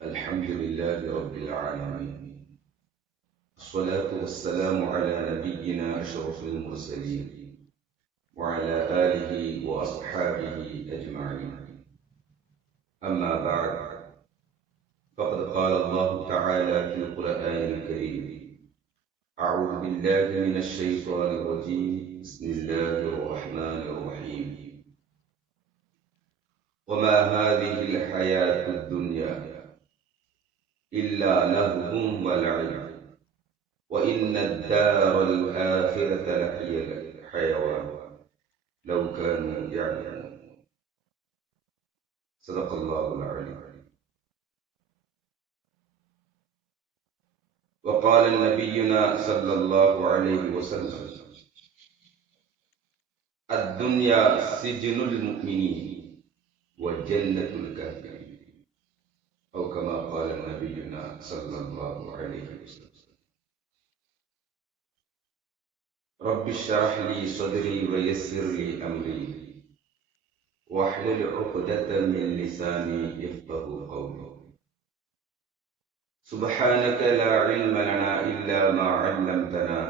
الحمد لله رب العالمين، الصلاة والسلام على نبينا أشرف المرسلين وعلى آله وأصحابه أجمعين. أما بعد، فقد قال الله تعالى في القرآن الكريم: أعوذ بالله من الشيطان الرجيم، بسم الله الرحمن الرحيم. وما هذه الحياة الدنيا إلا لهو ولعب وإن الدار الآخرة لهي الحيوان لو كانوا يعلمون. صدق الله العلي. وقال نبينا صلى الله عليه وسلم: الدنيا سجن المؤمنين وجنة الكافرين، أو كما قال نبينا صلى الله عليه وسلم. رب اشرح لي صدري ويسر لي أمري واحلل عقدة من لساني يفقهوا قولي. سبحانك لا علم لنا إلا ما علمتنا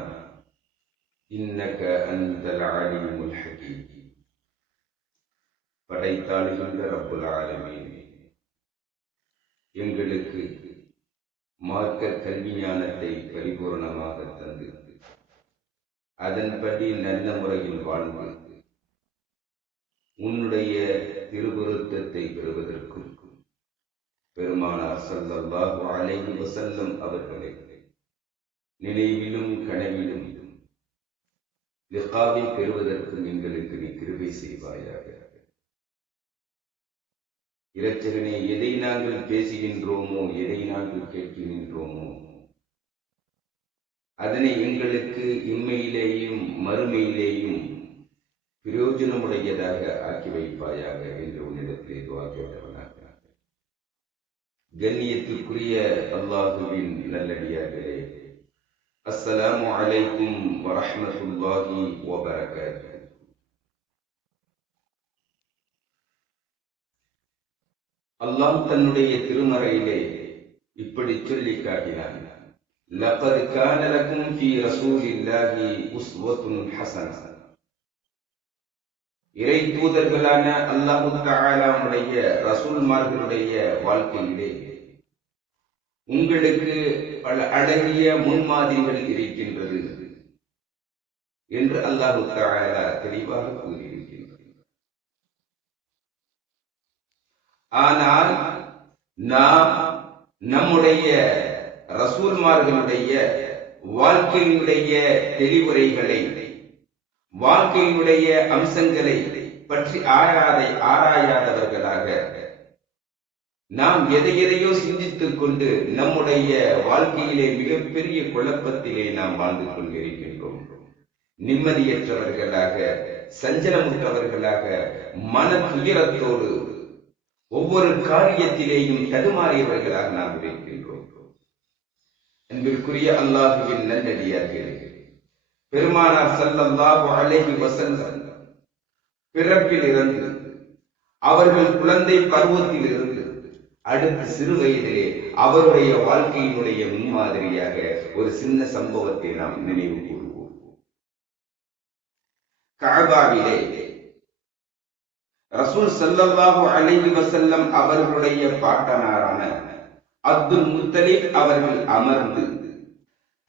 إنك أنت العليم الحكيم. படைத்தாளுகின்ற ரப்புல் ஆலமீன் எங்களுக்கு மார்க்க கல்வி ஞானத்தை பரிபூர்ணமாக தந்து அதன்படி நல்ல முறையில் வாழ்ந்து உன்னுடைய திருப்பொருத்தத்தை பெறுவதற்கும் பெருமானார் ஸல்லல்லாஹு அலைஹி வஸல்லம் அவர்களை நினைவிலும் கனவிலும் லிகாவில் பெறுவதற்கும் எங்களுக்கு நீ கிருபை செய்வாயாக. இரட்சகனே, எதை நாங்கள் பேசுகின்றோமோ, எதை நாங்கள் கேட்கின்றோமோ, அதனை எங்களுக்கு இம்மையிலேயும் மறுமையிலேயும் பிரயோஜனமுடையதாக ஆக்கி வைப்பாயாக என்று உன்னிடத்திலே துஆ கேட்டவனாக. கண்ணியத்திற்குரிய அல்லாஹுவின் நல்லடியார்களே, அஸ்ஸலாமு அலைக்கும் வரஹ்மத்துல்லாஹி வபரகாத்துஹு. அல்லாஹ் தன்னுடைய திருமறையிலே இப்படி சொல்லி காட்டினான்: லகத் கான லகும் ஃபீ ரசூலில்லாஹி உஸ்வத்துன் ஹஸனஹ். இறை தூதர்களான அல்லாஹ் தஆலாவுடைய ரசூல்மார்களுடைய வாழ்க்கையிலே உங்களுக்கு பல அழகிய முன்மாதிரிகள் இருக்கின்றது என்று அல்லாஹ் தஆலா தெளிவாக கூறியிருக்கிறார். ஆனால் நாம் நம்முடைய ரசூல்மார்களுடைய வாழ்க்கையினுடைய தெளிவுரைகளை, வாழ்க்கையினுடைய அம்சங்களை பற்றி ஆராயாதவர்களாக நாம் எதையோ சிந்தித்துக் கொண்டு நம்முடைய வாழ்க்கையிலே மிகப்பெரிய குழப்பத்திலே நாம் வாழ்ந்து கொண்டிருக்கின்றோம். நிம்மதியற்றவர்களாக, சஞ்சலமுற்றவர்களாக, மன துயரத்தோடு ஒவ்வொரு காரியத்திலேயும் தடுமாறியவர்களாக நாம் இருக்கின்றோம். அன்பிற்குரிய அல்லாஹுவின் நல்லடியார்களே, பெருமானார் ஸல்லல்லாஹு அலைஹி வஸல்லம் பிறப்பிலிருந்து, அவர்கள் குழந்தை பருவத்திலிருந்து அடுத்த சிறு வயதிலே அவருடைய வாழ்க்கையினுடைய முன்மாதிரியாக ஒரு சின்ன சம்பவத்தை நாம் நினைவு கூறுவோம். கஅபாவிலே ரசூல் ஸல்லல்லாஹு அலைஹி வஸல்லம் அவர்களுடைய பாட்டனாரான அப்துல் முத்தலிப் அவர்கள் அமர்ந்து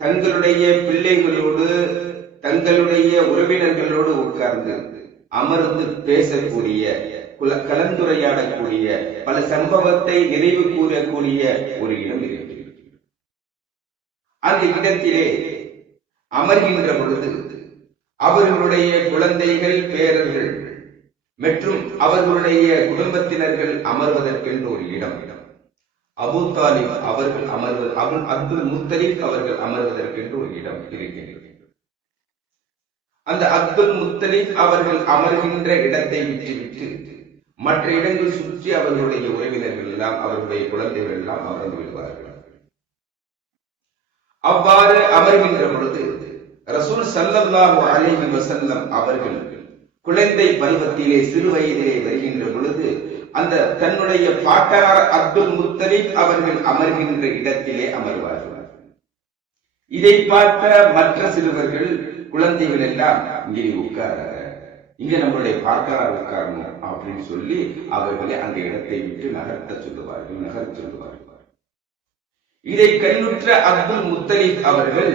தங்களுடைய பிள்ளைகளோடு, தங்களுடைய உறவினர்களோடு உட்கார்ந்து அமர்ந்து பேசக்கூடிய, கலந்துரையாடக்கூடிய, பல சம்பவத்தை நினைவு கூறக்கூடிய ஒரு இடம் இருக்கிறது. அந்த இடத்திலே அமர்கின்ற பொழுது அவர்களுடைய குழந்தைகள், பேரர்கள் மற்றும் அவர்களுடைய குடும்பத்தினர்கள் அமர்வதற்கென்று ஒரு இடம், அபூ தாலிப் அவர்கள் அப்துல் முத்தலிப் அவர்கள் அமர்வதற்கென்று ஒரு இடம் இருக்கின்றது. அந்த அப்துல் முத்தலிப் அவர்கள் அமர்கின்ற இடத்தை விட்டுவிட்டு மற்ற இடங்கள் சுற்றி அவர்களுடைய உறவினர்கள் எல்லாம், அவர்களுடைய குழந்தைகள் எல்லாம் அமர்ந்து விடுவார்கள். அவ்வாறு அமர்கின்ற பொழுது ரசூல் ஸல்லல்லாஹு அலைஹி வஸல்லம் அவர்கள் குழந்தை பருவத்திலே, சிறு வயதிலே வருகின்ற பொழுது அந்த அந்த தன்னுடைய பாட்டனார் அப்துல் முத்தலிப் அவர்கள் அமர்கின்ற இடத்திலே அமர்வார்கள். இதை பார்த்த மற்ற சிறுவர்கள், குழந்தைகள் எல்லாம் இங்கே உட்கார, இங்க நம்மளுடைய பாட்டனார் உட்காரணும் அப்படின்னு சொல்லி அவர்களை அந்த இடத்தை விட்டு நகர்த்த சொல்லுவார்கள். இதை கண்ணுற்ற அப்துல் முத்தலிப் அவர்கள்,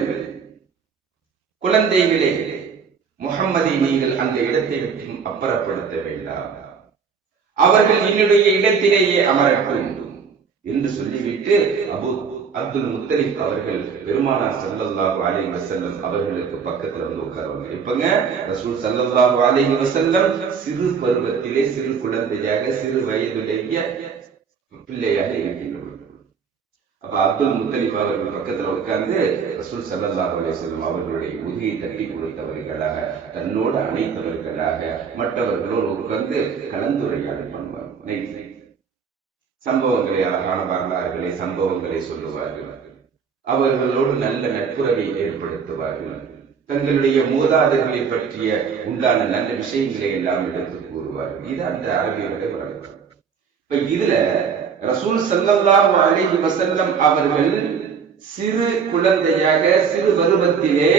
குழந்தைகளே, முஹம்மதை நீங்கள் அந்த இடத்தை விட்டு அப்புறப்படுத்த வேண்டாம், அவர்கள் என்னுடைய இடத்திலேயே அமரட்டும் என்று சொல்லிவிட்டு அப்துல் முத்தலிப் அவர்கள் பெருமானார் ஸல்லல்லாஹு அலைஹி வஸல்லம் அவர்களுக்கு பக்கத்துல வந்து உட்காருவாங்க. இப்பங்க ரசூல் ஸல்லல்லாஹு அலைஹி வஸல்லம் சிறு பருவத்திலே, சிறு குழந்தையாக, சிறு வயதுடைய பிள்ளையாக இருக்கின்றனர். அப்ப அப்துல் முத்தலிப் அவர்கள் பக்கத்துல உட்கார்ந்து ரசூல் ஸல்லல்லாஹு அலைஹி வஸல்லம் அவர்களுடைய முதுகை தட்டி கொடுத்தவர்களாக, தன்னோடு அணைத்தவர்களாக மற்றவர்களோடு உட்கார்ந்து கலந்துரையாடல் பண்ணுவார்கள். சம்பவங்களை, அழகான வரலாறுகளை, சம்பவங்களை சொல்லுவார்கள். அவர்களோடு நல்ல நட்புறவை ஏற்படுத்துவார்கள். தங்களுடைய மூதாதையர்களை பற்றிய உண்டான நல்ல விஷயங்களை எல்லாம் எடுத்து கூறுவார்கள். இது அந்த அரபியருடைய வழக்கம். இப்ப இதுல ரசூல் ஸல்லல்லாஹு அலைஹி வஸல்லம் அவர்கள் சிறு குழந்தையாக, சிறு பருவத்திலே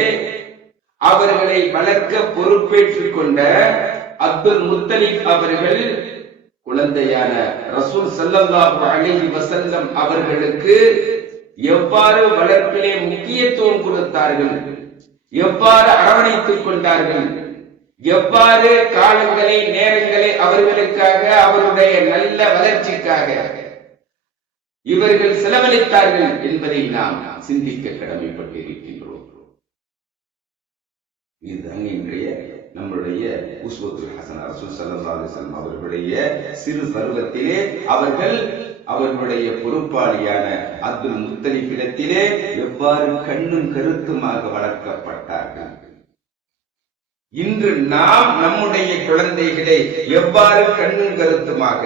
அவர்களை வளர்க்க பொறுப்பேற்றுக் கொண்ட அப்துல் முத்தலிப் அவர்கள் குழந்தையான ரசூல் ஸல்லல்லாஹு அலைஹி வஸல்லம் அவர்களுக்கு எவ்வாறு வளர்ப்பிலே முக்கியத்துவம் கொடுத்தார்கள், எவ்வாறு அரவணைத்துக் கொண்டார்கள், எவ்வாறு காலங்களை, நேரங்களை அவர்களுக்காக, அவருடைய நல்ல வளர்ச்சிக்காக இவர்கள் செலவழித்தார்கள் என்பதை நாம் சிந்திக்க கடமைப்பட்டிருக்கின்றோம். இதுதான் இன்றைய நம்முடைய உஸ்வத்துல் ஹஸனா. ரசூல் ஸல்லல்லாஹு அலைஹி வஸல்லம் அவர்களுடைய சிறு பருவத்திலே அவர்கள் அவர்களுடைய பொறுப்பாளியான அப்துல் முத்தலிபிடத்திலே எவ்வாறு கண்ணும் கருத்துமாக வளர்க்கப்பட்டார்கள். இன்று நாம் நம்முடைய குழந்தைகளை எவ்வாறு கண்ணும் கருத்துமாக,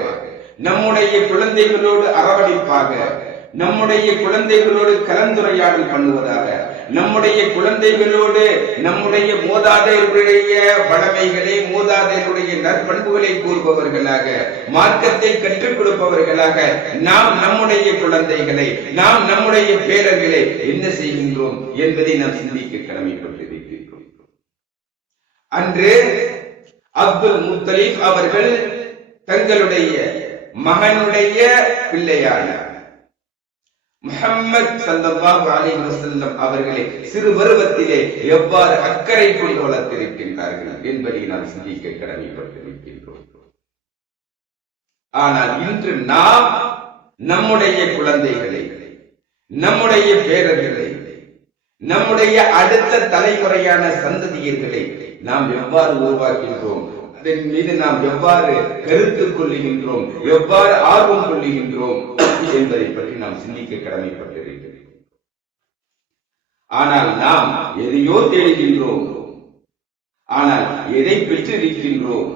நம்முடைய குழந்தைகளோடு அரவணைப்பாக, நம்முடைய குழந்தைகளோடு கலந்துரையாடல் பண்ணுவதாக, நம்முடைய குழந்தைகளோடு நம்முடைய மூதாதையருடைய வளமைகளை, மூதாதையருடைய நற்பண்புகளை கூறுபவர்களாக, மார்க்கத்தை கற்றுக் கொடுப்பவர்களாக நாம் நம்முடைய குழந்தைகளை, நாம் நம்முடைய பேரர்களை என்ன செய்கின்றோம் என்பதை நாம் சிந்திக்க கடமைப்பட்டிருக்கிறோம். அன்று அப்துல் முத்தலிப் அவர்கள் தங்களுடைய மகனுடைய பிள்ளையான முஹம்மது ஸல்லல்லாஹு அலைஹி வஸல்லம் அவர்களை சிறு பருவத்திலே எவ்வாறு அக்கறை கொண்டு வளர்த்திருக்கின்றார்கள் என்பதை நாம் சிந்திக்க கடமைப்பட்டிருக்கின்றோம். ஆனால் இன்று நாம் நம்முடைய குழந்தைகளை, நம்முடைய பேரர்களை, நம்முடைய அடுத்த தலைமுறையான சந்ததியர்களை நாம் எவ்வாறு உருவாக்கின்றோம், அதன் மீது நாம் எவ்வாறு கருத்து கொள்ளுகின்றோம், எவ்வாறு ஆர்வம் கொள்ளுகின்றோம் என்பதை பற்றி நாம் சிந்திக்க கடமைப்பட்டிருக்கிறோம். ஆனால் நாம் எதையோ தேடுகின்றோம், ஆனால் எதை பெற்றிருக்கின்றோம்,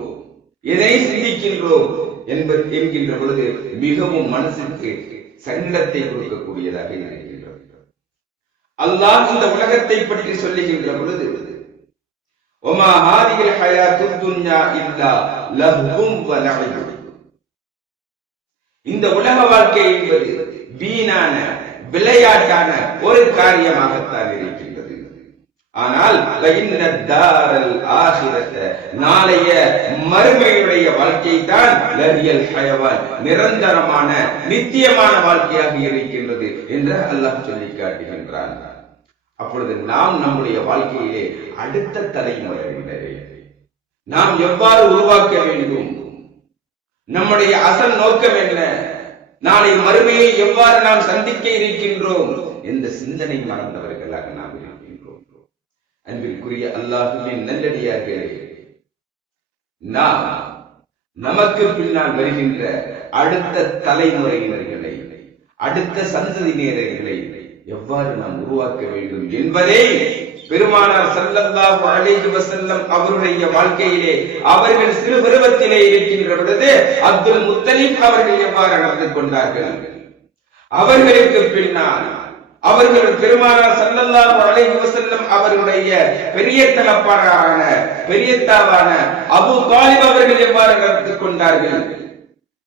எதை சிந்திக்கின்றோம் என்கின்ற பொழுது மிகவும் மனசுக்கு சங்கடத்தை கொடுக்கக்கூடியதாக இருக்கின்றது. அல்லாஹ் இந்த உலகத்தை பற்றி சொல்லுகின்ற பொழுது ஒமா ஹாதிஹில் ஹயாத்துத் துன்யா இல்லா லஹ்வும் வ லஅப், இந்த உலக வாழ்க்கை என்பது வீணான, விளையாட்டான ஒரு காரியமாகத்தான் இருக்கின்றது. ஆனால் நாளைய மறுமையுடைய வாழ்க்கை தான் லஹியல் ஹயவான், நிரந்தரமான நித்தியமான வாழ்க்கையாக இருக்கின்றது என்று அல்லாஹ் சொல்லி காட்டுகின்றான். அப்பொழுது நாம் நம்முடைய வாழ்க்கையிலே அடுத்த தலைமுறையினரை நாம் எவ்வாறு உருவாக்க வேண்டும், நம்முடைய அசல் நோக்கம் என்ன, நாளை மறுமையை எவ்வாறு நாம் சந்திக்க இருக்கின்றோம் என்ற சிந்தனை மறந்தவர்களாக நாம் இருக்கின்றோம். அன்பிற்குரிய அல்லாஹ்வின் நல்லடியார்களே, நாம் நமக்கு பின்னால் வருகின்ற அடுத்த தலைமுறையினர்களை, அடுத்த சந்ததியினர்களை எவ்வாறு நாம் உருவாக்க வேண்டும் என்பதை பெருமானார் ஸல்லல்லாஹு அலைஹி வஸல்லம் அவருடைய வாழ்க்கையிலே அவர்கள் சிறு பருவத்திலே இருக்கின்ற பொழுது அப்துல் முத்தலிப் அவர்கள் எவ்வாறு நடந்து கொண்டார்கள், அவர்களுக்கு பின்னால் அவர்கள் பெருமானார் ஸல்லல்லாஹு அலைஹி வஸல்லம் அவர்களுடைய பெரிய தகப்பனாரான, பெரிய தாவான அபூ தாலிப் அவர்கள் எவ்வாறு நடந்து கொண்டார்கள்,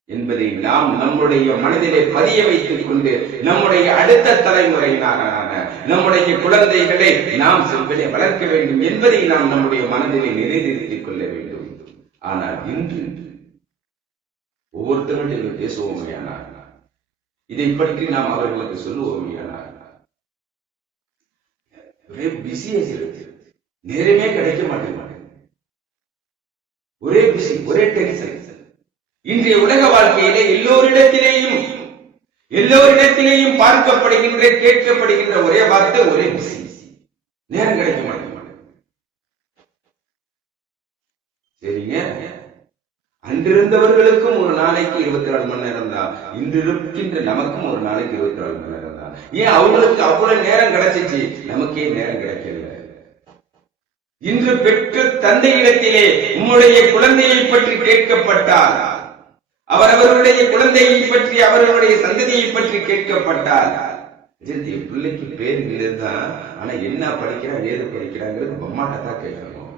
என்பதை நாம் நம்முடைய மனதிலே பதிய வைத்துக் கொண்டு நம்முடைய அடுத்த தலைமுறையினரான நம்முடைய குழந்தைகளை நாம் செல்வதை வளர்க்க வேண்டும் என்பதை நாம் நம்முடைய மனதிலே நிலைநிறுத்திக் கொள்ள வேண்டும். ஆனால் இன்று ஒவ்வொருத்தருடைய பேசுவோமையானார், இதை பற்றி நாம் அவர்களுக்கு சொல்லுவோமையானார், ஒரே பிஸியா இருக்கு, நேரமே கிடைக்க மாட்டேங்குது, ஒரே பிஸி, ஒரே டென்ஷன். இன்றைய உலக வாழ்க்கையிலே எல்லோரிடத்திலேயும் பார்க்கப்படுகின்ற கேட்கப்படுகின்ற ஒரே வார்த்தை ஒரே பிஸி, நேரம் கிடைக்க மாட்டேங்குது. சரிங்க, அன்றிருந்தவர்களுக்கும் ஒரு நாளைக்கு 24 மணி நேரம் தான், இன்று இருக்கின்ற நமக்கும் ஒரு நாளைக்கு 24 மணி நேரம் தான். ஏன் அவங்களுக்கு அவ்வளவு நேரம் கிடைச்சிச்சு, நமக்கே நேரம் கிடைக்கல. இன்று பெற்ற தந்தையிடத்திலே உம்முடைய குழந்தையை பற்றி கேட்கப்பட்டால், அவர்களுடைய குழந்தையை பற்றி அவர்களுடைய சந்ததியை பற்றி கேட்கப்பட்டால், பிள்ளைக்கு பேர் இல்லைதான், ஆனா என்ன படிக்கிறான் ஏது படிக்கிறாங்கிறது அம்மாட்டதான் கேட்கணும்.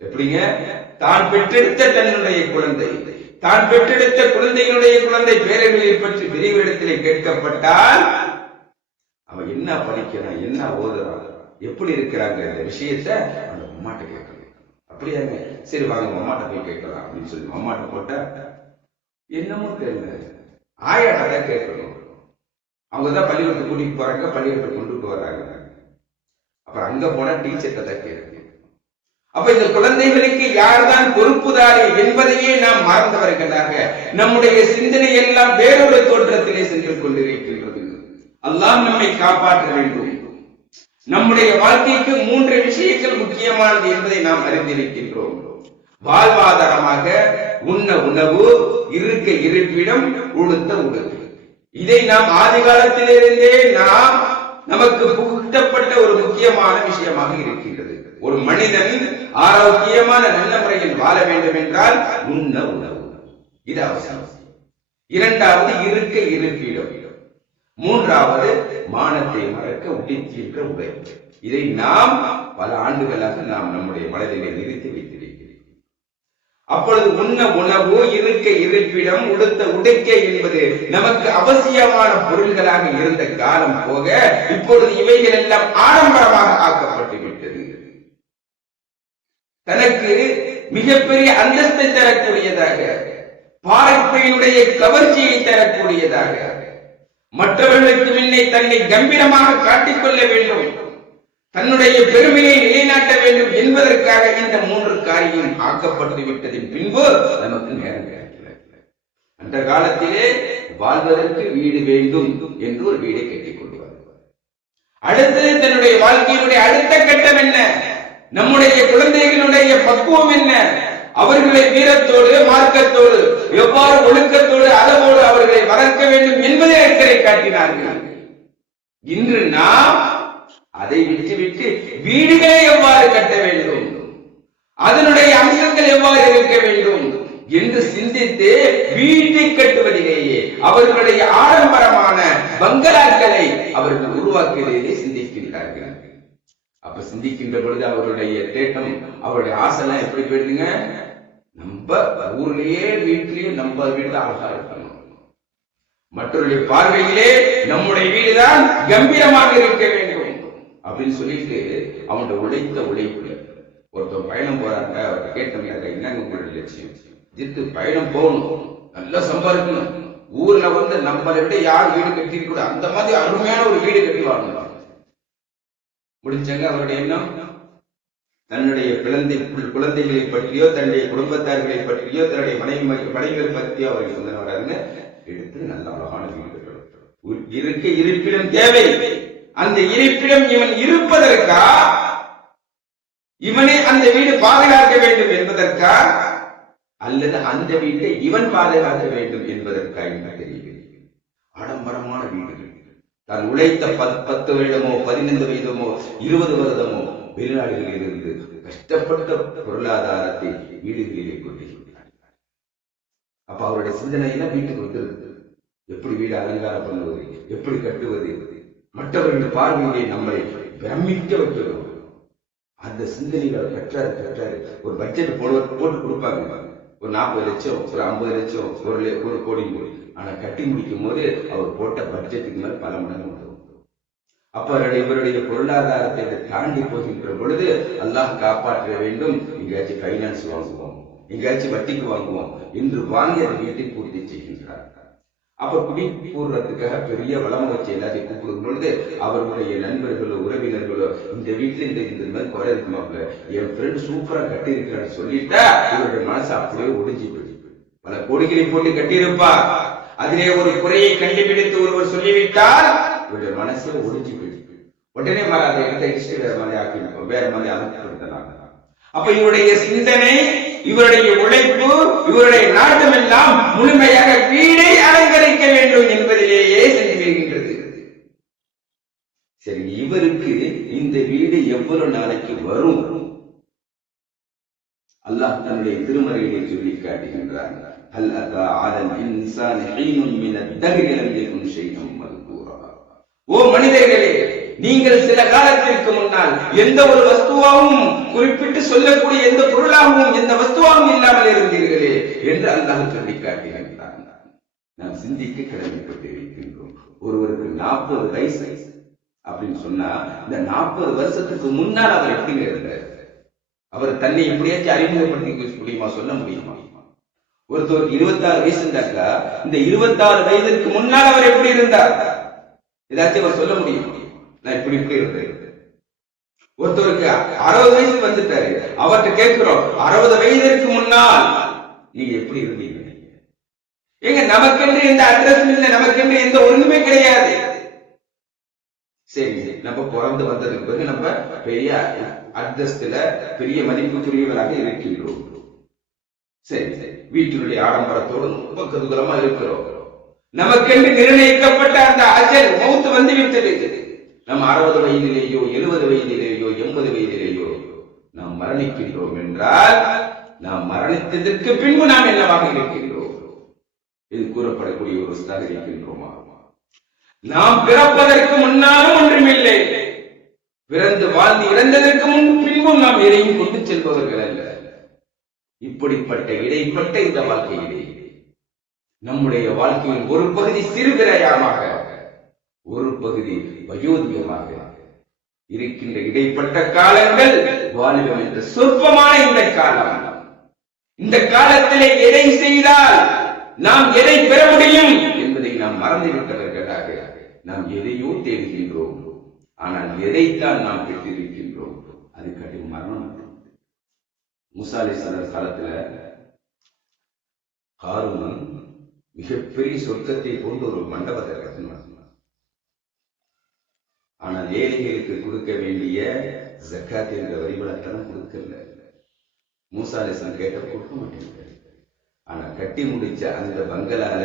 எப்படிங்க, தான் பெற்றெடுத்த தன்னுடைய குழந்தை, தான் பெற்றெடுத்த குழந்தைகளுடைய குழந்தை பேரர்களை பற்றி பெரியவரிடத்திலே கேட்கப்பட்டால் அவன் என்ன படிக்கிறான், என்ன ஓதுறான், எப்படி இருக்கிறாங்க, இந்த விஷயத்த அந்த அம்மாட்ட கேட்கணும். அப்படியாங்க, சரி வாங்க அம்மாட்ட போய் கேட்கலாம் அப்படின்னு சொல்லி அம்மாட்ட போட்டா என்னமோ தெரியல, ஆயாட்ட கேட்கணும். அவங்கதான் பள்ளிக்கூடத்தை கூட்டிட்டு போறாங்க, பள்ளிக்கூடத்தை கொண்டு வர்றாங்க. அப்புறம் அங்க போனா டீச்சர்கிட்ட தான் கேட்கணும். அப்ப இந்த குழந்தைகளுக்கு யார்தான் பொறுப்புதாரி என்பதையே நாம் மறந்தவர்களாக நம்முடைய சிந்தனை எல்லாம் வேறொரு தோற்றத்திலே சென்று கொண்டிருக்கின்றது. அல்லாஹ் நம்மை காப்பாற்ற வேண்டும். நம்முடைய வாழ்க்கைக்கு 3 விஷயங்கள் முக்கியமானது என்பதை நாம் அறிந்திருக்கின்றோம். வாழ்வாதாரமாக உண்ண உணவு, இருக்க இருப்பிடம், உடுத்த உடுத்து. இதை நாம் ஆதி காலத்திலிருந்தே நமக்கு புகுத்தப்பட்ட ஒரு முக்கியமான விஷயமாக இருக்கின்றது. ஒரு மனிதன் ஆரோக்கியமான நல்ல முறையில் வாழ வேண்டும் என்றால் உண்ண உணவு, இது அவசியம். 2வது இருக்க இருப்பிடம், 3வது மானத்தை மறக்க உடுக்கின்ற உடை. இதை நாம் பல ஆண்டுகளாக நாம் நம்முடைய மனதிலே நிறுத்தி வைத்திருக்கிறோம். அப்பொழுது உண்ண உணவு, இருக்க இருப்பிடம், உடுத்த உடைக்கை என்பது நமக்கு அவசியமான பொருள்களாக இருந்த காலம் போக இப்பொழுது இவைகள் எல்லாம் ஆடம்பரமாக ஆக்கப்பட்டு விட்டது. தனக்கு மிகப்பெரிய அந்தஸ்தை தரக்கூடியதாக, பார்வையினுடைய கவர்ச்சியை தரக்கூடியதாக, மற்றவர்களுக்கு முன்னே தன்னை கம்பீரமாக காட்டிக்கொள்ள வேண்டும், தன்னுடைய பெருமையை நிலைநாட்ட வேண்டும் என்பதற்காக இந்த 3 காரியம் ஆக்கப்பட்டு விட்டதின் பின்பு நமக்கு நேரம் கிடைக்கிறது. அந்த காலத்திலே வாழ்வதற்கு வீடு வேண்டும் என்று ஒரு வீடை கட்டிக் கொண்டு வருவார். அடுத்தது தன்னுடைய வாழ்க்கையினுடைய அடுத்த கட்டம் என்ன, நம்முடைய குழந்தைகளுடைய பக்குவம் என்ன, அவர்களை வீரத்தோடு மார்க்கத்தோடு எவ்வாறு ஒழுக்கத்தோடு அளவோடு அவர்களை வளர்க்க வேண்டும் என்பதை அக்கறை காட்டினார்கள். இன்று நாம் அதை விட்டுவிட்டு வீடுகளை எவ்வாறு கட்ட வேண்டும், அதனுடைய அம்சங்கள் எவ்வாறு இருக்க வேண்டும் என்று சிந்தித்து வீட்டை கட்டுவதிலேயே அவர்களுடைய ஆடம்பரமான பங்களாக்களை அவர்கள் உருவாக்குவதிலே சிந்திக்கின்றார்கள். அப்ப சிந்திக்கின்ற பொழுது அவருடைய தேட்டம், அவருடைய ஆசைலாம் எப்படி போயிடுங்க, நம்ம ஊர்லயே வீட்டிலேயே நம்ம வீடு அழகா இருக்கணும், மற்றவருடைய பார்வையிலே நம்முடைய வீடுதான் கம்பீரமாக இருக்க வேண்டும் அப்படின்னு சொல்லிட்டு அவனுடைய உழைத்த உழைப்பு. ஒருத்தர் பயணம் போறாங்க, அவர் கேட்டோம், என்னங்க உங்களுடைய லட்சியம்? ஜித்து பயணம் போகணும், நல்லா சம்பாதிக்கணும், ஊர்ல நம்மளை விட யார் வீடு கட்டிருக்கூட அந்த மாதிரி அருமையான ஒரு வீடு கட்டி வாங்கணும். முடிச்சாங்க. அவருடைய எண்ணம் தன்னுடைய குழந்தைகளை பற்றியோ, தன்னுடைய குடும்பத்தார்களை பற்றியோ, தன்னுடைய மனைவிகள் பற்றியோ அவர்கள் சொன்னவராங்க, எடுத்து நல்ல அழகான வீடு இருக்க இருப்பிடம் தேவை. அந்த இருப்பிடம் இவன் இருப்பதற்கா, இவனை அந்த வீடு பாதுகாக்க வேண்டும் என்பதற்கா, அல்லது அந்த வீட்டை இவன் பாதுகாக்க வேண்டும் என்பதற்கா என்று தெரியவில்லை. ஆடம்பரமான வீடுகள், தான் உழைத்த 10 வருடமோ 15 வயதமோ 20 வருடமோ வெளிநாடுகளில் இருந்து கஷ்டப்பட்ட பொருளாதாரத்தை வீடுகளிலே கொண்டிருக்கிறார். அப்ப அவருடைய சிந்தனையில வீட்டுக்கு வந்துருது, எப்படி வீடு அலங்காரம் பண்ணுவது, எப்படி கட்டுவது, மற்றவர்கள் பார்வையை நம்மை பிரமிக்க வைக்கிறோம். அந்த சிந்தனைகளை கற்றாரு. ஒரு பட்ஜெட் போட்டு கொடுப்பாங்க, ஒரு 40 லட்சம், ஒரு 50 லட்சம், ஒரு கோடி. ஆனா கட்டி முடிக்கும் போது அவர் போட்ட பட்ஜெட்டுக்கு மேல பல மடங்கு உதவும். அப்ப இவருடைய பொருளாதாரத்தை தாண்டி போகின்ற பொழுது அல்லாஹ் காப்பாற்ற வேண்டும். எங்கேயாச்சும் பைனான்ஸ் வாங்குவோம், எங்கேயாச்சும் வட்டிக்கு வாங்குவோம் என்று வாங்கி அதை வீட்டை பூர்த்தி செய்கின்றார். அப்ப குடி போடுறதுக்காக பெரிய வளம் வச்சு எல்லாத்தையும் கூப்பிடும் பொழுது அவர்களுடைய நண்பர்களோ உறவினர்களோ இந்த வீட்டுல இந்த மாதிரி குறை இருக்குமாப்ல, என் ஃப்ரெண்ட் சூப்பரா கட்டி இருக்கிறான்னு சொல்லிட்டா இவருடைய மனசு அப்படியே ஒடிஞ்சு போயிடுச்சு. பல கோடிகளை போட்டு கட்டியிருப்பா, அதிலே ஒரு குறையை கண்டுபிடித்து ஒருவர் சொல்லிவிட்டால் இவருடைய மனசே ஒடிஞ்சு போயிடுச்சு. உடனே அதை எடுத்து வேற மாதிரி ஆக்கிருப்போம், வேற மாதிரி அமைப்படுத்தினாங்க. அப்ப இவருடைய சிந்தனை, இவருடைய உழைப்பு, இவருடைய நாட்டம் எல்லாம் முழுமையாக வீடை அலங்கரிக்க வேண்டும் என்பதிலேயே சென்று வருகின்றது. சரி, இவருக்கு இந்த வீடு எவ்வளவு நாளைக்கு வரும்? அல்லாஹ் தன்னுடைய திருமறையிலே சொல்லி காட்டுகின்றார். ஹல் அதா அலல் இன்சானி ஹீனுன் மினத் தஹ்ரி லம் யகுன் ஷைஅன் மذ்கூரா. ஓ மனிதர்களே, நீங்கள் சில காலத்திற்கு முன்னால் எந்த ஒரு வஸ்துவாகவும் குறிப்பிட்டு சொல்லக்கூடிய எந்த பொருளாகவும் எந்த வஸ்துவாகவும் இல்லாமல் இருந்தீர்களே என்று அல்லாஹ் சொல்லி காட்டுகின்றான். நாம் சிந்திக்க கடமைப்பட்டு இருக்கின்றோம். ஒருவருக்கு 40 வயசு அப்படின்னு சொன்னா இந்த 40 வருஷத்துக்கு முன்னால் அவர் எப்படி இருந்தார்? அவர் தன்னை எப்படியாச்சும் அறிமுகப்படுத்திக்க முடியுமா, சொல்ல முடியுமா? ஒருத்தருக்கு 26 வயசு இருந்தாக்கா இந்த 26 வயதுக்கு முன்னால் அவர் எப்படி இருந்தார்? ஏதாச்சும் அவர் சொல்ல முடியுமா? நான் இப்படி இருந்தேன். ஒருத்தருக்கு 60 வயசு வந்துட்டாரு, அவர்கிட்ட கேட்கிறோம் 60 வயதிற்கு முன்னால் நீங்க எப்படி இருந்தீங்க? எங்க நமக்கென்று எந்த அட்ரஸும் இல்லை, நமக்கென்று எந்த ஒண்ணுமே கிடையாது. சரி, நம்ம பிறந்து வந்ததுக்கு பிறகு நம்ம பெரிய அந்தஸ்துல பெரிய மதிப்புக்குரியவராக இருக்கின்றோம். சரி சரி, வீட்டினுடைய ஆடம்பரத்தோடு ரொம்ப கதுகலமா இருக்கிறோம். நமக்கென்று நிர்ணயிக்கப்பட்ட அந்த அஜல் மௌத்து வந்து விட்டது. நம்ம 60 வயதிலேயோ 70 வயதிலேயோ 80 வயதிலேயோ நாம் மரணிக்கின்றோம் என்றால் நாம் மரணித்ததற்கு பின்பு நாம் என்னவாக இருக்கின்றோம்? இது கூறப்படக்கூடிய ஒரு ஸ்தாக இருக்கின்றோமா? நாம் பிறப்பதற்கு முன்னாலும் ஒன்றுமில்லை, பிறந்து வாழ்ந்து இறந்ததற்கு பின்பும் நாம் எதையும் கொண்டு செல்பவர்கள் அல்ல. இப்படிப்பட்ட இடைப்பட்ட இந்த வாழ்க்கையிலே நம்முடைய வாழ்க்கையில் ஒரு பகுதி சிறுபிரயமாக, ஒரு பகுதி வயோதிகமாக இருக்கின்ற இடைப்பட்ட காலங்கள் வாலிபம் என்ற சொற்பமான இந்த காலம். இந்த காலத்திலே எதை செய்தால் நாம் எதை பெற முடியும் என்பதை நாம் மறந்துவிட்டவர்களாக நாம் எதையோ தேடுகின்றோம். ஆனால் எதைத்தான் நாம் பெற்றிருக்கின்றோம்? அது கடும் மரணம். மூசா அலைஹிஸ்ஸலாம் காலத்துல காரூன் மிகப்பெரிய சொர்க்கத்தை போன்ற ஒரு மண்டபத்தை கட்டினார். ஆனால் ஏழைகளுக்கு கொடுக்க வேண்டிய ஜக்காத் என்ற வரிபடத்தெல்லாம் கொடுக்கல. மூசா அலைஹிஸ்ஸலாம் கேட்ட கொடுக்க மாட்டேங்கிறார். ஆனா கட்டி முடிச்ச அந்த பங்களால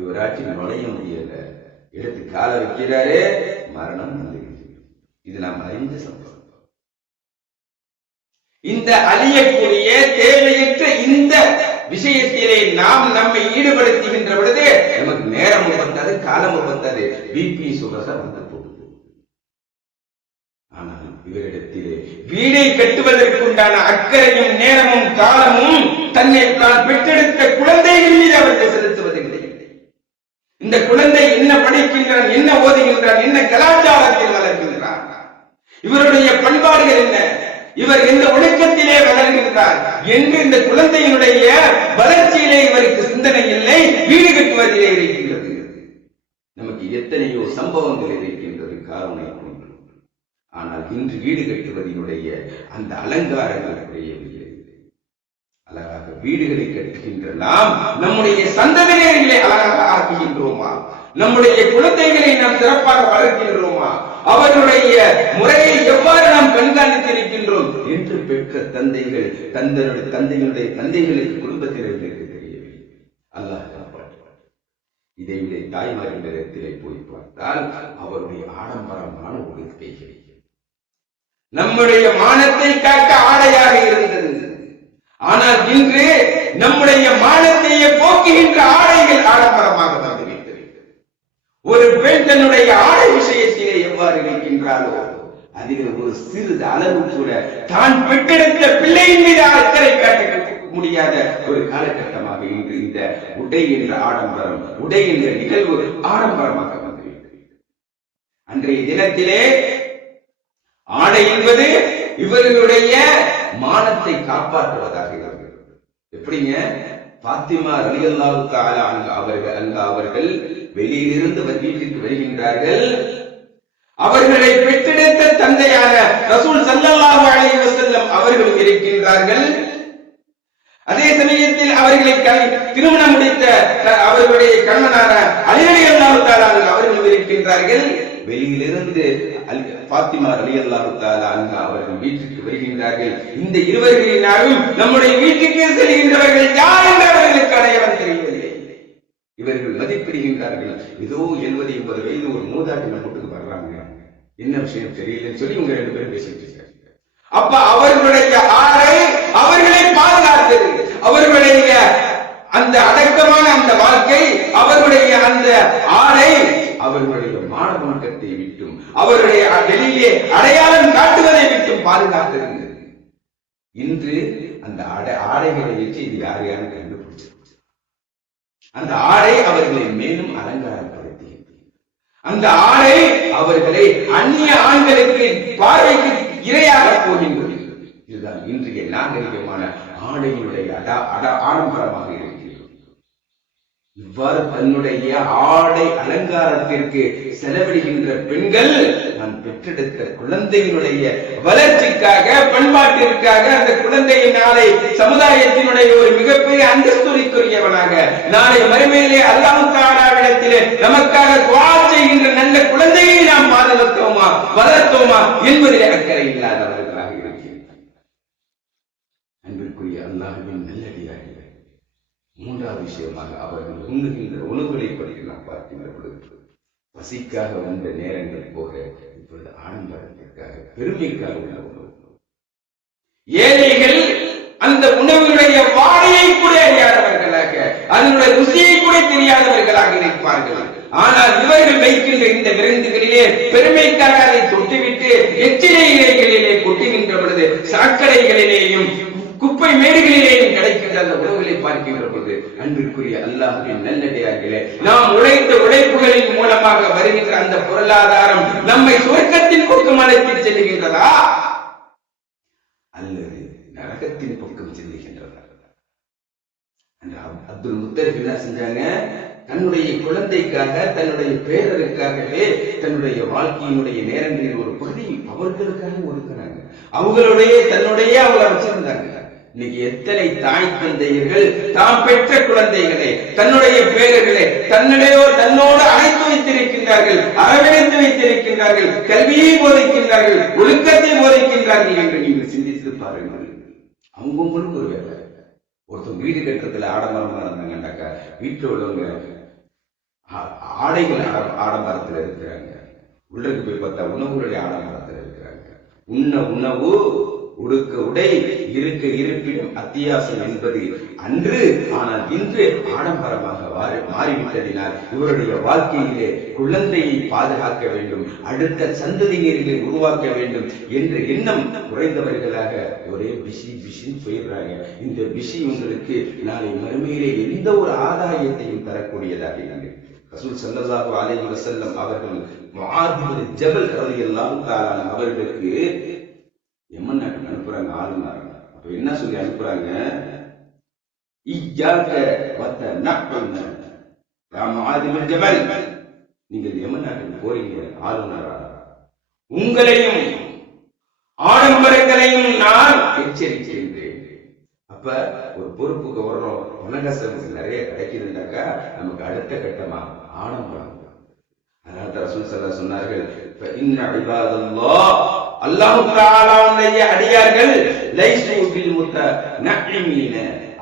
இவராட்சி நுழைய முடியல. எடுத்து கால வைக்கிறாரே, மரணம் வந்து. இது நாம் அறிந்த சம்பவம். இந்த அழியக்கூடிய தேவையற்ற இந்த விஷயத்திலே நாம் நம்மை ஈடுபடுத்துகின்ற பொழுது நமக்கு நேரம் வந்தது, காலம் வந்தது, பிபி சுகர் வந்து போகுது. ஆனால் இவரிடத்திலே வீடை கட்டுவதற்குண்டான அக்கறையும் நேரமும் காலமும் தன்னை தான் பெற்றெடுத்த குழந்தைகள் மீது அவர்கள் செலுத்துவதில்லை. இந்த குழந்தை என்ன படிக்கின்றான், என்ன ஓதுகின்றான், என்ன கலாச்சாரத்தில் வளர்கின்றான், இவருடைய பண்பாடுகள் என்ன, இவர் எந்த ஒழுக்கத்திலே வளர்கின்றார் என்று இந்த குழந்தையினுடைய வளர்ச்சியிலே இவருக்கு சிந்தனை இல்லை, வீடு கட்டுவதிலே இருக்கின்றது. நமக்கு எத்தனையோ சம்பவங்கள் இருக்கின்றது காரணம். ஆனால் இன்று வீடு கட்டுவதனுடைய அந்த அலங்காரங்கள் புரியவில்லை. அழகாக வீடுகளை கட்டுகின்ற நாம் நம்முடைய சந்ததியினர்களை அழகாக ஆக்குகின்றோமா? நம்முடைய குழந்தைகளை நாம் சிறப்பாக வளர்க்கின்றோமா? அவர்களுடைய முறையை எவ்வாறு நாம் கண்காணித்திருக்கின்றோம் என்று பெற்ற தந்தைகள் தந்தைகளுடைய தந்தைகளுக்கு குடும்பத்தினருக்கு தெரியவில்லை. அல்லாஹ் காப்பாற்றுவார். இதை விட தாய்மாரின் இடத்திலே போய் பார்த்தால் அவருடைய ஆடம்பரமான உடுக்கைகள் நம்முடைய மானத்தை காக்க ஆடையாக இருந்தது. ஆனால் இன்று நம்முடைய மானத்தையே போக்குகின்ற ஆடைகள் ஆடம்பரமாக வந்துவிட்டது. ஒரு பெண் தன்னுடைய ஆடை விஷயத்திலே எவ்வாறு இருக்கின்றாலோ அதில் ஒரு சிறிது அளவு கூட தான் பெற்றெடுத்த பிள்ளையின் மீது அக்கறை காட்ட முடியாத ஒரு காலகட்டமாக இன்று இந்த உடை என்ற ஆடம்பரம், உடை என்ற நிகழ்வு ஆடம்பரமாக வந்திருக்கிறது. அன்றைய தினத்திலே ஆடை என்பது இவர்களுடைய மானத்தை காப்பாற்றுவதாக இருக்கிறது. எப்படிங்க? பாத்திமா ரலியல்லாஹு தஆலா அவர்கள் வெளியிலிருந்து வீட்டுக்கு வருகின்றார்கள். அவர்களை பெற்றெடுத்த தந்தையான ரசூல் ஸல்லல்லாஹு அலைஹி வஸல்லம் அவர்கள் இருக்கின்றார்கள். அதே சமயத்தில் அவர்களை திருமணம் முடித்த அவர்களுடைய கணவனான அலி ரலியல்லாஹு தஆலா அவர்கள் இருக்கின்றார்கள். வெளியிலிருந்து பாத்திமா ரலியல்லாஹு தஆலா அன்ஹா அவர்கள் வீட்டுக்கு வருகின்றார்கள். இந்த இருவர்களினாலும் நம்முடைய வீட்டுக்கு செல்கின்றவர்கள் யார் என்று அவர்களுக்கு அடையாளம் தெரியவில்லை. இவர்கள் மதிப்பிடுகின்றார்கள். ஏதோ 70-80 வயது ஒரு மூதாட்டி நம்மட்டுக்கு வர்றாங்க, என்ன விஷயம் தெரியலன்னு சொல்லி இவங்க 2 பேரும் பேசிட்டு இருக்காங்க. அப்ப அவர்களுடைய ஆடை அவர்களை பாதுகாத்தது, அவர்களுடைய அந்த அடக்கமான அந்த வாழ்க்கை, அவர்களுடைய அந்த ஆடை அவர்களுடைய மானவணக்கத்தை விட்டும் அவருடைய வெளியே அடையாளம் காட்டுவதை விட்டும் பாதுகாத்திருந்தது. இன்று அந்த ஆடைகளை வச்சு இது யார் யாரும் கண்டுபிடிச்சு அந்த ஆடை அவர்களை மேலும் அலங்காரப்படுத்தி, அந்த ஆடை அவர்களை அந்நிய ஆண்களுக்கு பார்வைக்கு இரையாக போகின்றது. இதுதான் இன்றைய நாகரிகமான ஆடையினுடைய ஆடம்பரமாக இருக்கிறது. இவ்வாறு தன்னுடைய ஆடை அலங்காரத்திற்கு செலவிடுகின்ற பெண்கள் நான் பெற்றெடுத்த குழந்தையினுடைய வளர்ச்சிக்காக, பண்பாட்டிற்காக, அந்த குழந்தையின் நாளை சமுதாயத்தினுடைய ஒரு மிகப்பெரிய அந்தஸ்துக்குரியவனாக நாளை மறுமையிலே அல்லாஹ் தஆலாவிடத்திலே நமக்காக துஆ செய்கின்ற நல்ல குழந்தையை நாம் பாதுகாத்தோமா, வளர்த்தோமா என்பதிலே அக்கறை இல்லாதவர்களாக இருக்கிறோம். அன்பிற்குரிய அல்லாஹ்வின் நல்லடியார்களே, மூன்றாவது விஷயமாக அவர்கள் உண்ணுகின்ற உணவுகளை பற்றி நாம் பார்க்கின்ற பொழுது பசிக்காக வந்த நேரங்கள் போக இப்பொழுது ஆடம்பரத்திற்காக, பெருமைக்காக உள்ள உணவு. ஏழைகள் அந்த உணவுடைய வாடையை கூட அறியாதவர்களாக, அதனுடைய ருசியை கூட தெரியாதவர்களாக இருப்பார்கள். ஆனால் இவர்கள் வைக்கின்ற இந்த விருந்துகளிலே பெருமைக்காக அதை தொட்டுவிட்டு எச்சிலை இலைகளிலே கொட்டுகின்ற பொழுது சாக்கடைகளிலேயும் குப்பை மேடுகளிலேயும் கிடைக்கின்ற அந்த உணவுகளை பார்க்கின்ற பொழுது அன்பிற்குரிய அல்லாஹ்வின் நல்லடியார்களே, நாம் உழைத்த உழைப்புகளின் மூலமாக வருகின்ற அந்த பொருளாதாரம் நம்மை சொர்க்கத்தின் பக்கம் அழைத்துச் செல்லுகின்றதா அல்லது நரகத்தின் பக்கம் செல்லுகின்றதா? அப்துல் முத்தலிப் என்ன செஞ்சாங்க? தன்னுடைய குழந்தைக்காக, தன்னுடைய பேரருக்காகவே தன்னுடைய வாழ்க்கையினுடைய நேரங்களில் ஒரு பகுதி அவர்களுக்காக ஒதுக்கினாங்க. தன்னுடைய அவங்களை வச்சிருந்தாங்க. இன்னைக்கு எத்தனை தாய் தந்தையர்கள் தாம் பெற்ற குழந்தைகளை, தன்னுடைய பேரர்களை தன்னோடு அழைத்து வைத்திருக்கின்றார்கள், அரவணைத்து வைத்திருக்கின்றார்கள், கல்வியை போதிக்கின்றார்கள், ஒழுக்கத்தை போதிக்கின்றார்கள் என்று நீங்கள் சிந்தித்து பாருங்கள். அவங்களுக்கு ஒரு வேலை. ஒருத்தர் வீடு கட்டுறதுல ஆடம்பரமா இருந்தாங்கன்னாக்கா வீட்டில் உள்ளவங்க ஆடைகள் ஆடம்பரத்தில் இருக்கிறாங்க, உள்ளுக்கு போய் பார்த்தா உணவுகளுடைய ஆடம்பரத்தில் இருக்கிறாங்க. உணவு, உடுக்க உடை, இருக்க இருப்பிடம் அத்தியாவசியம் என்பது அன்று, ஆனால் இன்று ஆடம்பரமாக மாறிவிட்டதினால் இவருடைய வாழ்க்கையிலே குழந்தையை பாதுகாக்க வேண்டும், அடுத்த சந்ததியினர்களை உருவாக்க வேண்டும் என்ற எண்ணம் குறைந்தவர்களாக ஒரே பிஷின்னு போயிடுறாங்க. இந்த பிஷி உங்களுக்கு நாளை மறுமையிலே எந்த ஒரு ஆதாயத்தையும் தரக்கூடியதாக இல்லை. ரசூல் ஸல்லல்லாஹு அலைஹி வஸல்லம் அவர்கள் முஆத் பின் ஜபல் ரலியல்லாஹு தஆலா அவர்களுக்கு யமன் நாட்டுக்கு அனுப்புறாங்க ஆளுநர். அப்ப என்ன சொல்லி அனுப்புறாங்க? இய்யாக வதனஅன யா முஆத் பின் ஜபல், நீங்கள் யமன் நாட்டுக்கு போறீங்க ஆளுநரா, உங்களையும் ஆடம்பரங்களையும் நான் எச்சரிக்கின்றேன். அப்ப ஒரு பொறுப்புக்கு வர்றோம், உலகசம் நிறைய கிடைக்குதுன்னாக்கா நமக்கு அடுத்த கட்டமா ஆடம்பரம். அதனால ரசூல் ஸல்லல்லாஹு சொன்னார்கள், இன்ன இபாதல்லாஹ், அல்லாஹ் தஆலாவுடைய அடியார்கள் லைஸு பில் முத்தனஇமீன,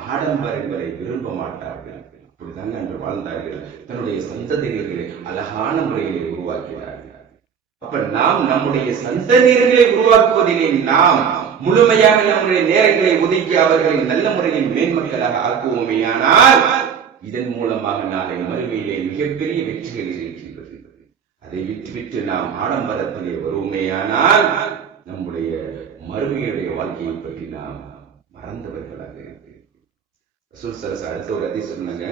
ஆடம்பரங்களை விரும்ப மாட்டார்கள். அப்படிதாங்க அன்று வாழ்ந்தார்கள். தன்னுடைய சந்ததிகளை அழகான முறையிலே உருவாக்கினார்கள். அப்ப நாம் நம்முடைய சந்ததிகளை உருவாக்குவதிலே நாம் முழுமையாக நம்முடைய நேரங்களை ஒதுக்கி அவர்களை நல்ல முறையில் மேன்மக்களாக ஆக்குவோமேயானால் இதன் மூலமாக நாளை மறுமையிலே மிகப்பெரிய வெற்றிகள் இருக்கின்றது. அதை விட்டுவிட்டு நாம் ஆடம்பரத்திலே வருவோமேயானால் நம்முடைய மறுமையுடைய வாழ்க்கையை பற்றி நாம் மறந்தவர்களாக இருக்கிறோம். ரசூல் ஸல்லல்லாஹு அடுத்த ஒரு ஹதீஸ் சொன்னாங்க,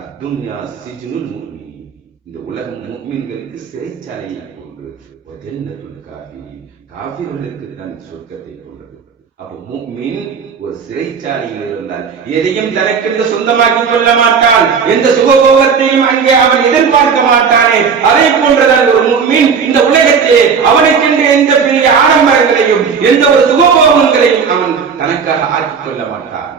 அத்துன்யா சிஜ்னுல் முஃமின், இந்த உலகம் முஃமின்களுக்கு சிறைச்சாலையை போன்று, வஜன்னத்துல் காஃபிரின், காஃபிர்களுக்கு தான் சொர்க்கத்தை போன்றது. அப்ப முஃமின் ஒரு சிறைச்சாலையில் இருந்தால் எதையும் தனக்கென்று சொந்தமாக்கிக் கொள்ள மாட்டான், எந்த சுகபோகத்தையும் அங்கே அவன் எதிர்பார்க்க மாட்டானே. அதே போன்றதான் ஒரு முஃமின் இந்த உலகத்திலே அவனுக்கென்று எந்த பெரிய ஆடம்பரங்களையும் எந்த ஒரு சுகபோகங்களையும் அவன் தனக்காக ஆக்கிக் கொள்ள மாட்டான்.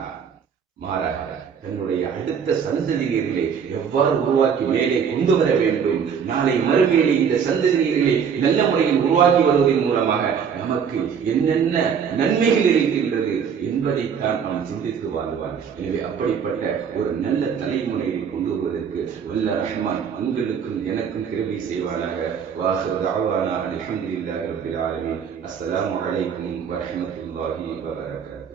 மாறாக தன்னுடைய அடுத்த சந்ததியினர்களை எவ்வாறு உருவாக்கி மேலே கொண்டு வர வேண்டும், நாளை மறுமையிலே இந்த சந்ததியினர்களை நல்ல முறையில் உருவாக்கி வருவதன் மூலமாக நமக்கு என்னென்ன நன்மைகள் இருக்கின்றது என்பதைத்தான் அவன் சிந்தித்து வாழ்வான். எனவே அப்படிப்பட்ட ஒரு நல்ல தலைமுறையை கொண்டு வருவதற்கு வல்ல ரஹ்மான் உங்களுக்கும் எனக்கும் கிருபை செய்வானாக. வாஹிரு தஅவானா அல்ஹம்துலில்லாஹி ரப்பில் ஆலமீன். அஸ்ஸலாமு அலைக்கும் வரஹ்மத்துல்லாஹி வபரகாத்துஹு.